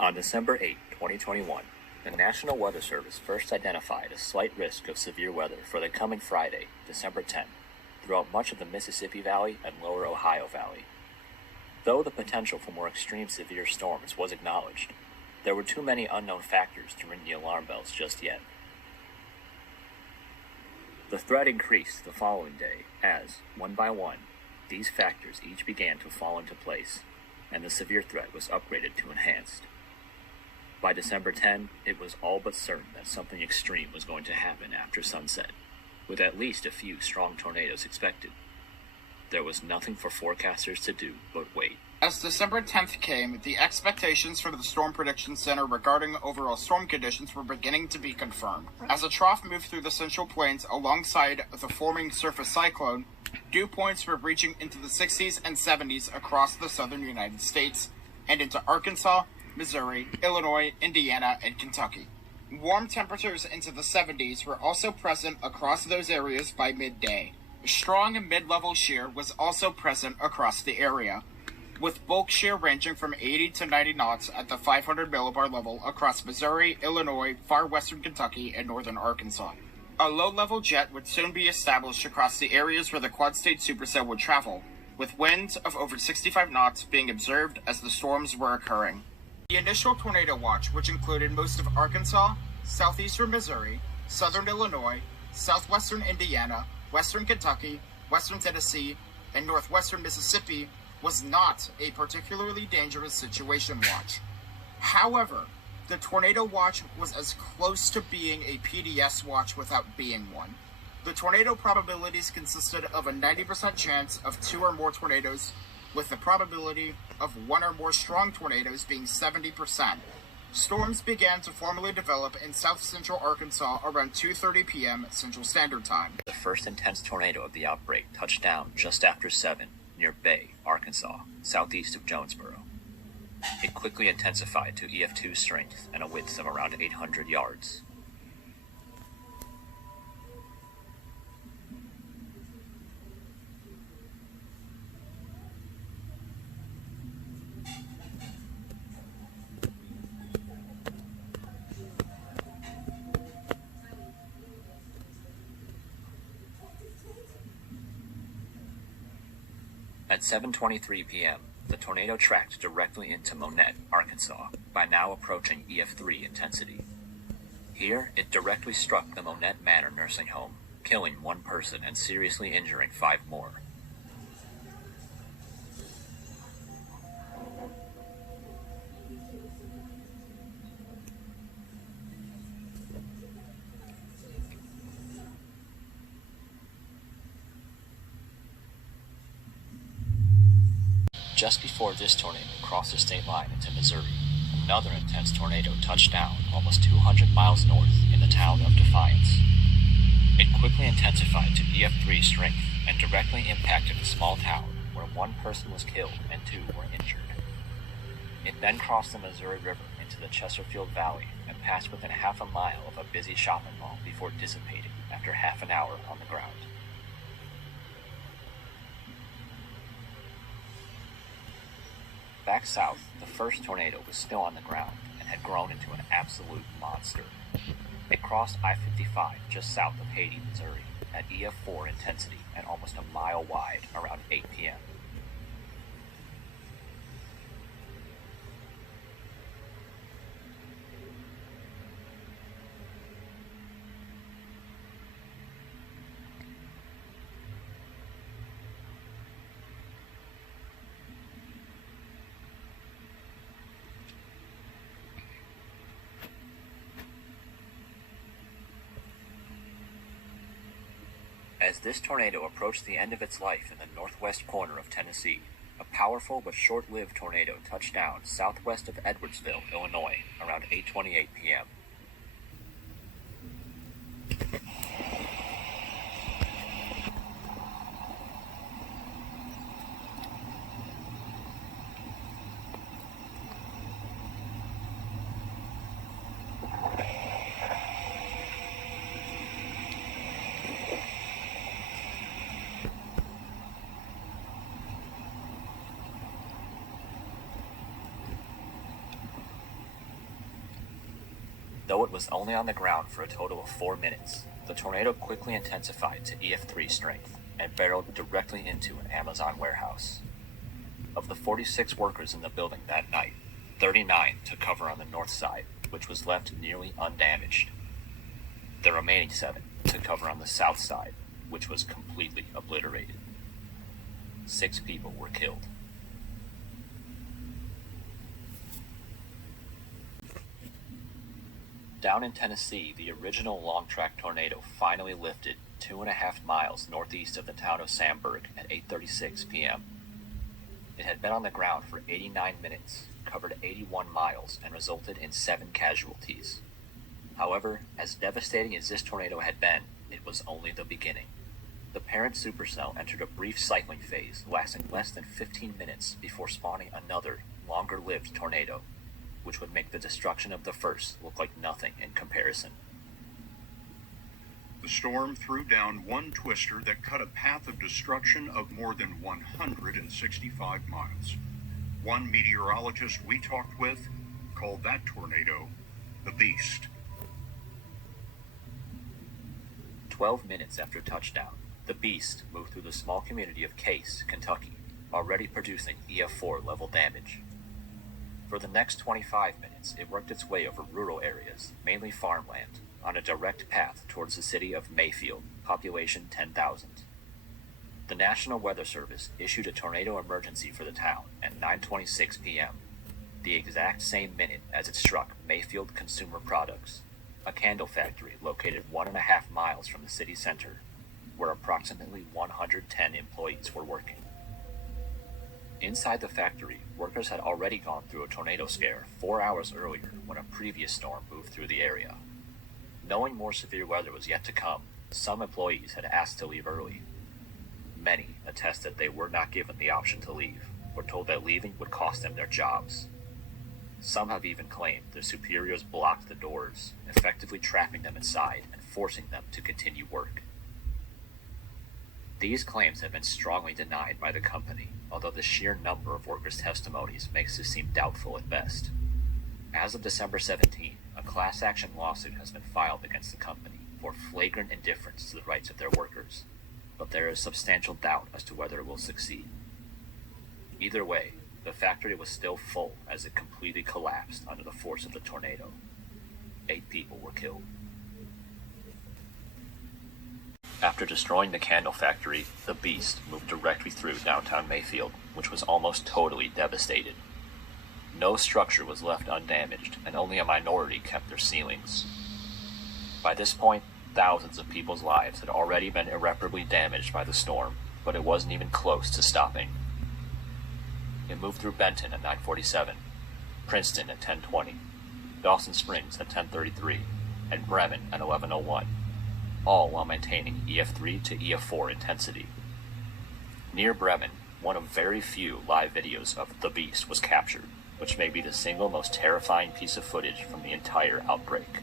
On December 8, 2021, the National Weather Service first identified a slight risk of severe weather for the coming Friday, December 10th, throughout much of the Mississippi Valley and lower Ohio Valley. Though the potential for more extreme severe storms was acknowledged, there were too many unknown factors to ring the alarm bells just yet. The threat increased the following day as, one by one, these factors each began to fall into place, and the severe threat was upgraded to enhanced. By December 10, it was all but certain that something extreme was going to happen after sunset, with at least a few strong tornadoes expected. There was nothing for forecasters to do but wait. As December 10th came, the expectations for the Storm Prediction Center regarding overall storm conditions were beginning to be confirmed. As a trough moved through the Central Plains alongside the forming surface cyclone, dew points were reaching into the 60s and 70s across the southern United States and into Arkansas, Missouri, Illinois, Indiana, and Kentucky. Warm temperatures into the 70s were also present across those areas by midday. Strong mid-level shear was also present across the area, with bulk shear ranging from 80 to 90 knots at the 500 millibar level across Missouri, Illinois, far western Kentucky, and northern Arkansas. A low-level jet would soon be established across the areas where the quad-state supercell would travel, with winds of over 65 knots being observed as the storms were occurring. The initial tornado watch, which included most of Arkansas, southeastern Missouri, southern Illinois, southwestern Indiana, western Kentucky, western Tennessee, and northwestern Mississippi, was not a particularly dangerous situation watch. However, the tornado watch was as close to being a PDS watch without being one. The tornado probabilities consisted of a 90% chance of 2 or more tornadoes, with the probability of 1 or more strong tornadoes being 70%. Storms began to formally develop in south-central Arkansas around 2:30 p.m. Central Standard Time. The first intense tornado of the outbreak touched down just after 7 near Bay, Arkansas, southeast of Jonesboro. It quickly intensified to EF2 strength and a width of around 800 yards. At 7:23 p.m., the tornado tracked directly into Monette, Arkansas, by now approaching EF3 intensity. Here, it directly struck the Monette Manor nursing home, killing 1 person and seriously injuring 5 more. Just before this tornado crossed the state line into Missouri, another intense tornado touched down almost 200 miles north in the town of Defiance. It quickly intensified to EF3 strength and directly impacted a small town where 1 person was killed and 2 were injured. It then crossed the Missouri River into the Chesterfield Valley and passed within half a mile of a busy shopping mall before dissipating after half an hour on the ground. Back south, the first tornado was still on the ground and had grown into an absolute monster. It crossed I-55 just south of Haiti, Missouri, at EF4 intensity and almost a mile wide around 8 p.m. As this tornado approached the end of its life in the northwest corner of Tennessee, a powerful but short-lived tornado touched down southwest of Edwardsville, Illinois, around 8:28 p.m. Though it was only on the ground for a total of 4 minutes, the tornado quickly intensified to EF3 strength and barreled directly into an Amazon warehouse. Of the 46 workers in the building that night, 39 took cover on the north side, which was left nearly undamaged. The remaining 7 took cover on the south side, which was completely obliterated. 6 people were killed. Down in Tennessee, the original long-track tornado finally lifted 2.5 miles northeast of the town of Sandburg at 8:36 p.m. It had been on the ground for 89 minutes, covered 81 miles, and resulted in 7 casualties. However, as devastating as this tornado had been, it was only the beginning. The parent supercell entered a brief cycling phase lasting less than 15 minutes before spawning another, longer-lived tornado, which would make the destruction of the first look like nothing in comparison. The storm threw down one twister that cut a path of destruction of more than 165 miles. One meteorologist we talked with called that tornado the Beast. 12 minutes after touchdown, the Beast moved through the small community of Case, Kentucky, already producing EF4 level damage. For the next 25 minutes, it worked its way over rural areas, mainly farmland, on a direct path towards the city of Mayfield, population 10,000. The National Weather Service issued a tornado emergency for the town at 9:26 p.m., the exact same minute as it struck Mayfield Consumer Products, a candle factory located 1.5 miles from the city center, where approximately 110 employees were working. Inside the factory, workers had already gone through a tornado scare 4 hours earlier when a previous storm moved through the area. Knowing more severe weather was yet to come, some employees had asked to leave early. Many attested they were not given the option to leave, or told that leaving would cost them their jobs. Some have even claimed their superiors blocked the doors, effectively trapping them inside and forcing them to continue work. These claims have been strongly denied by the company, although the sheer number of workers' testimonies makes this seem doubtful at best. As of December 17, a class action lawsuit has been filed against the company for flagrant indifference to the rights of their workers, but there is substantial doubt as to whether it will succeed. Either way, the factory was still full as it completely collapsed under the force of the tornado. 8 people were killed. After destroying the candle factory, the Beast moved directly through downtown Mayfield, which was almost totally devastated. No structure was left undamaged, and only a minority kept their ceilings. By this point, thousands of people's lives had already been irreparably damaged by the storm, but it wasn't even close to stopping. It moved through Benton at 9:47, Princeton at 10:20, Dawson Springs at 10:33, and Bremen at 11:01. All while maintaining EF3 to EF4 intensity. Near Bremen, one of very few live videos of the Beast was captured, which may be the single most terrifying piece of footage from the entire outbreak.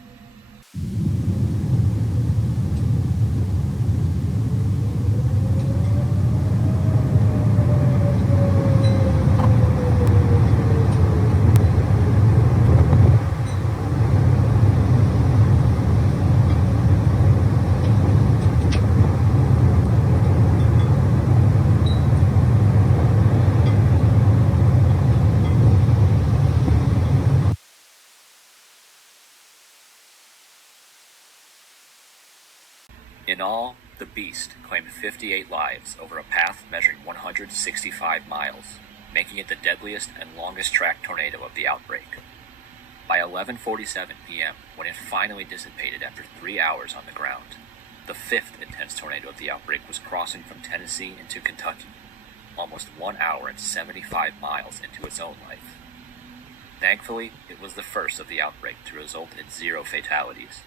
In all, the Beast claimed 58 lives over a path measuring 165 miles, making it the deadliest and longest track tornado of the outbreak. By 11:47 p.m., when it finally dissipated after 3 hours on the ground, the 5th intense tornado of the outbreak was crossing from Tennessee into Kentucky, almost 1 hour and 75 miles into its own life. Thankfully, it was the first of the outbreak to result in 0 fatalities,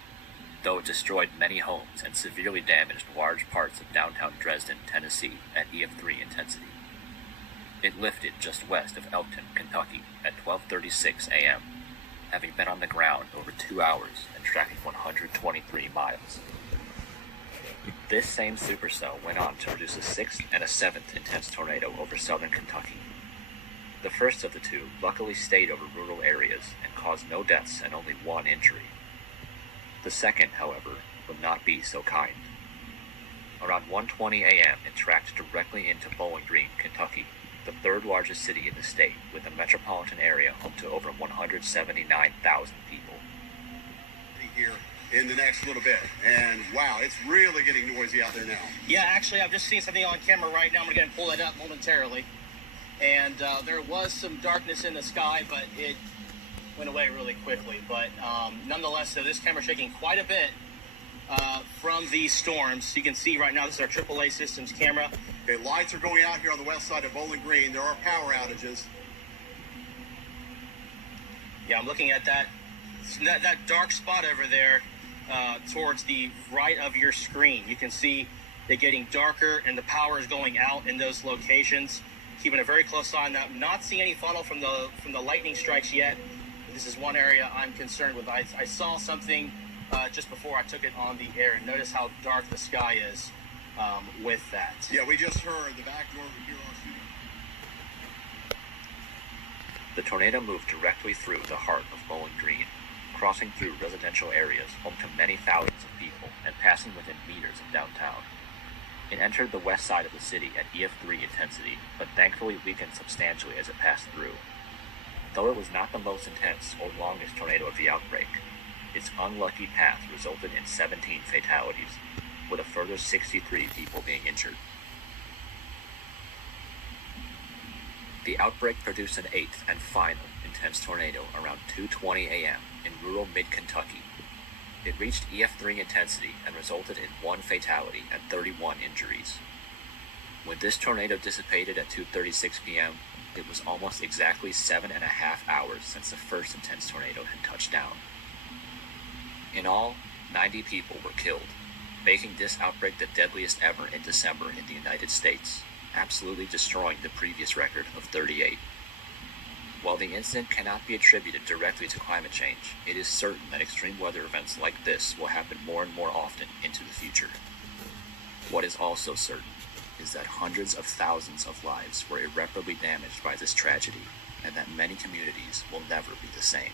though it destroyed many homes and severely damaged large parts of downtown Dresden, Tennessee at EF3 intensity. It lifted just west of Elkton, Kentucky at 12:36 a.m., having been on the ground over 2 hours and tracking 123 miles. This same supercell went on to produce a 6th and a 7th intense tornado over southern Kentucky. The first of the two luckily stayed over rural areas and caused no deaths and only 1 injury. The second, however, would not be so kind. Around 1:20 a.m., it tracked directly into Bowling Green, Kentucky, the third largest city in the state, with a metropolitan area home to over 179,000 people. Here in the next little bit, and wow, it's really getting noisy out there now. Yeah, actually, I've just seen something on camera right now. I'm going to pull it up momentarily. And there was some darkness in the sky, but it went away really quickly. But nonetheless, this camera's shaking quite a bit from these storms. You can see right now, this is our AAA systems camera. Okay, lights are going out here on the west side of Bowling Green. There are power outages. Yeah, I'm looking at that dark spot over there towards the right of your screen. You can see it getting darker and the power is going out in those locations. Keeping a very close eye on that. Not seeing any funnel from the lightning strikes yet. This is one area I'm concerned with. I saw something just before I took it on the air, and notice how dark the sky is with that. Yeah, we just heard the back door here on studio. The tornado moved directly through the heart of Bowling Green, crossing through residential areas home to many thousands of people and passing within meters of downtown. It entered the west side of the city at EF3 intensity, but thankfully weakened substantially as it passed through. Though it was not the most intense or longest tornado of the outbreak, its unlucky path resulted in 17 fatalities, with a further 63 people being injured. The outbreak produced an eighth and final intense tornado around 2:20 a.m. in rural mid-Kentucky. It reached EF3 intensity and resulted in 1 fatality and 31 injuries. When this tornado dissipated at 2:36 p.m., it was almost exactly 7.5 hours since the first intense tornado had touched down. In all, 90 people were killed, making this outbreak the deadliest ever in December in the United States, absolutely destroying the previous record of 38. While the incident cannot be attributed directly to climate change, it is certain that extreme weather events like this will happen more and more often into the future. What is also certain is that hundreds of thousands of lives were irreparably damaged by this tragedy, and that many communities will never be the same.